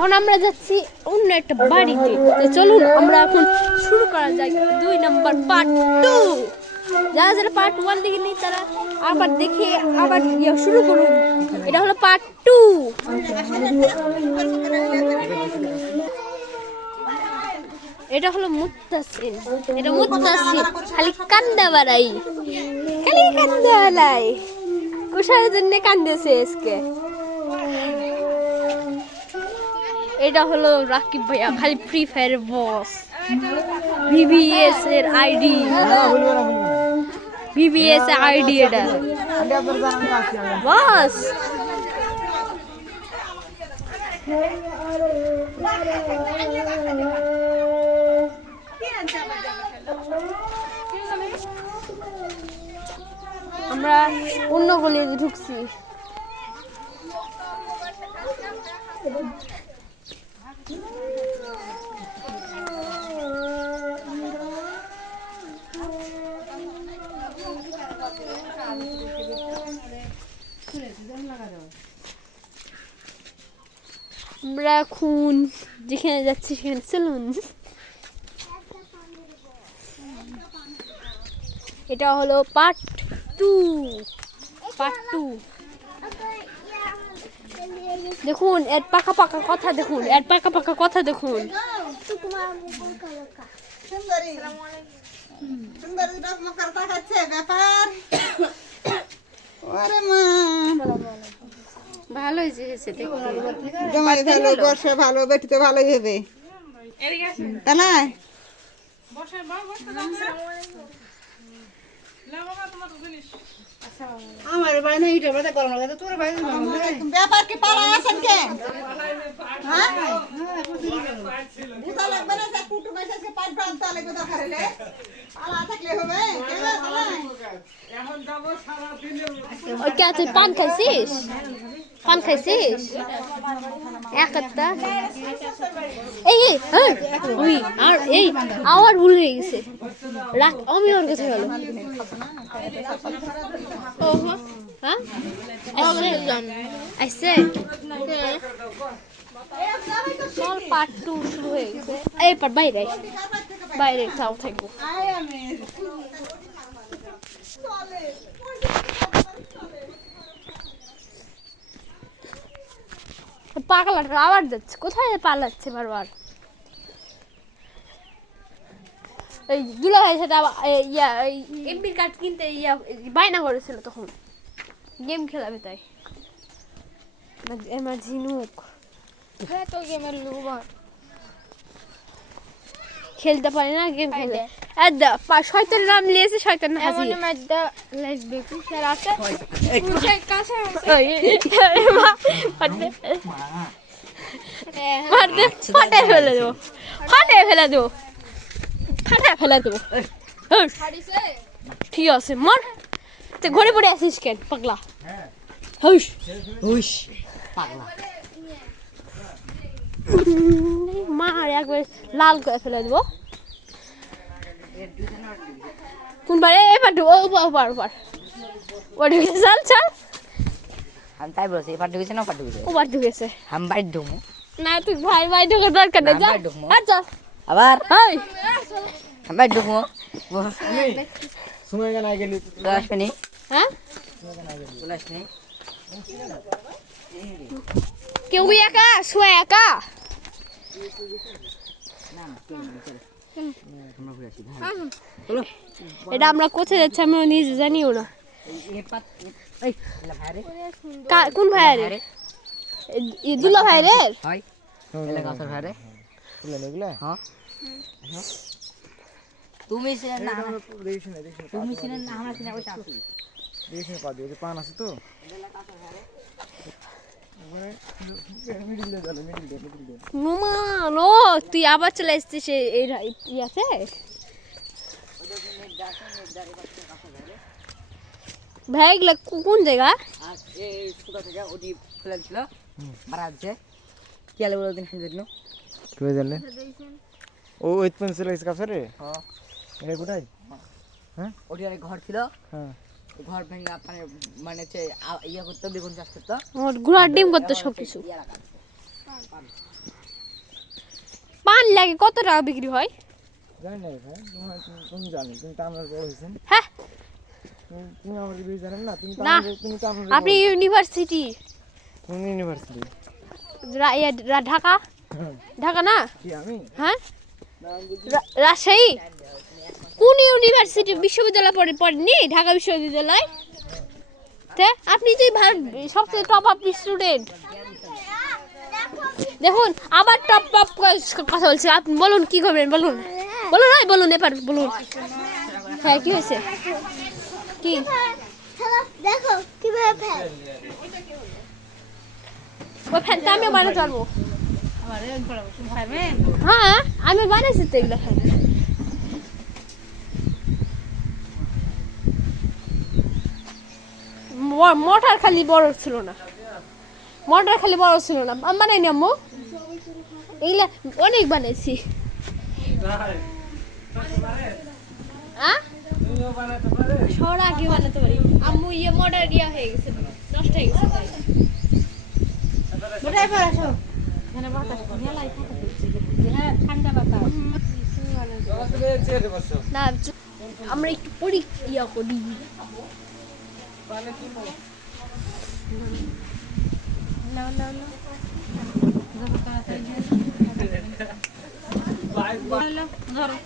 এখন আমরা যাচ্ছি অন্য একটা বাড়িতে। তো চলুন আমরা এখন শুরু করা যাক 2 নম্বর পার্ট 2। যারা যারা পার্ট 1 দেখেনি তারা আবার দেখে আবার শুরু করুন। এটা হলো পার্ট 2। এটা হলো মুত্তাসিন। এটা মুত্তাসিন খালি কান্দা বাড়াই, খালি কান্দা বাড়াই। কুশার জন্য কান্দেছে আজকে। এটা হলো রাকিব ভাইয়া, খালি ফ্রি ফায়ার বস। ভিভিএস এর আইডি, ভিভিএস আইডি এটা বস। আমরা অন্য গলিতে ঢুকছি। আমরা এখন যেখানে যাচ্ছি সেখানে চলুন। এটা হলো পার্ট 2। দেখুন এর পাকা পাকা কথা, দেখুন এর পাকা পাকা কথা দেখুন। ভালো হয়েছে ভালো বেটিতে ভালোই হবে তাই না? আমার ভাই না ইটা বড় গরম লাগে তোর ভাই ব্যাপার কি পালা আছেন কে? হ্যাঁ বুঝা লাগবে না যে কুটু গাছকে পাঁচ বাঁধতে লাগবে দরকারে পালা থাকলে হবে কেলা পালা এখন যাব সারা দিন। ওই কে তুই পান খাইছিস? পান খাইছিস একটা? এই ওই আর এই আওয়ার ভুল হয়ে গেছে। রাখ আমি ওর কাছে গেল। হ্যাঁ আইসে চল পার্ট 2 শুরু হয়ে গেছে। এই পার্ট বাইরে বাইরে তাও থাকবো। পাগলাটা আবার যাচ্ছে, কোথায় পালাচ্ছে বারবার। এই দুলা ভাইয়ের সাথে এমবির কার্ড কিনতে বায়না করেছিল, তখন গেম খেলাবে তাই। আমার ঝিনুক তো গেমের লোভার খেলতে পারে না, গেম খেলে। শয়তানের নাম লিয়েছে, শয়তান হাসি মাদ্দা লাগবে কুশার আছে কুশার কাছে মারতে ফাটায় ফেলে দেবো, ফাটায় ফেলে দেবো, ফাটায় ফেলে দেবো। ঠিক আছে মর। তো ঘরে পড়ে আসিস কেন পাগলা? হুশ হুশ পাগলা মার একবার লাল করে ফেলে দেবো। কোনবার এবার ঢুকো ওপার ওপার ওপার ঢুকেছে। চল চল আমি তাই বলছি এবার ঢুকেছে না ওপার ঢুকেছে? ওপার ঢুকেছে। আমি বাড়ি ঢুকবো না তুই ভাই ভাই ঢুকে দরকার নেই। যা আর চল আবার হাই আমি বাড়ি ঢুকবো। সময় কেন গেলি চলে আসবে নি? হ্যাঁ চলে আসবে নি? কেউ একা শুয়ে একা এটা আমরা কোথায় যাচ্ছি আমরা নিজে জানিও না। কোন ভাইয়ারে? দুলা ভাইয়ের হয় এলাকা ভাইরে হ্যাঁ। তুমি ছিলেন না, তুমি ছিলেন না, আমরা চিনা বসে আছি। দেখি পা দিয়ে পান আছে তো মামা নো তুই আবার চলে এসেছিস এই ইয়াতে। ভাই এগুলা কোন জায়গা? এই সুতা থেকে ওটি খুলে ছিল মারা আছে কি আলে বলে দিন দিন কে জানলে ও ওই পেন্সিল এসে কাছে রে। হ্যাঁ এটা কোথায়? হ্যাঁ ওটি আর ঘর ছিল। হ্যাঁ ঘর ভেঙে মানে ইয়ে করতে বেগুন চাষ করতো, ঘোড়ার ডিম করতো সব কিছু। পান লাগে কত টাকা বিক্রি হয়? জানি না ভাই, তুমি জানো, তুমি তো আমার বড় হয়েছেন, হ্যাঁ তুমি আমাদের বিয়ে জানেন না, না, তুমি তো আমাদের আপনি ইউনিভার্সিটি কোন ইউনিভার্সিটি? ঢাকা, ঢাকা না? কি আমি? হ্যাঁ রাজশাহী। কোন ইউনিভার্সিটি বিশ্ববিদ্যালয় পড়েননি? ঢাকা বিশ্ববিদ্যালয়। আপনি তো সবচেয়ে টপ আপ স্টুডেন্ট। দেখুন আবার টপ আপ কথা বলছে। আপনি বলুন কি করবেন, বলুন বলুন বলুন এবার বলুন। হ্যাঁ কি হয়েছে? কি দেখো কিভাবে ফেল। ওই ফ্যানটা আমিও বানাতে পারবো। হ্যাঁ আমি বানাইছি তো এগুলো ফ্যান। মোটর খালি বড় ছিল না, মোটর খালি বড় ছিল না। আমি বানাইনি আম্মু, এগুলা অনেক বানাইছি। সর আগে বানাতে পারি আম্মু। মোটর হয়ে গেছে, নষ্ট হয়ে গেছে। না আমরা একটু পড়ি করি। না না না ধরো